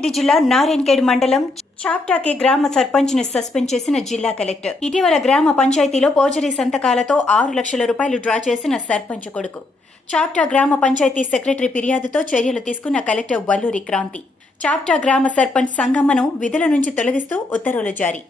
రంగారెడ్డి జిల్లా నారాయణఖేడ్ మండలం చాప్టాకే గ్రామ సర్పంచ్ ను సస్పెండ్ చేసిన జిల్లా కలెక్టర్. ఇటీవల గ్రామ పంచాయతీలో పోజరీ సంతకాలతో 6 లక్షల రూపాయలు డ్రా చేసిన సర్పంచ్ కొడుకు. చాప్టా గ్రామ పంచాయతీ సెక్రటరీ ఫిర్యాదుతో చర్యలు తీసుకున్న కలెక్టర్ వల్లూరి క్రాంతి చాప్టా గ్రామ సర్పంచ్ సంగమ్మను విధుల నుంచి తొలగిస్తూ ఉత్తర్వులు జారీ.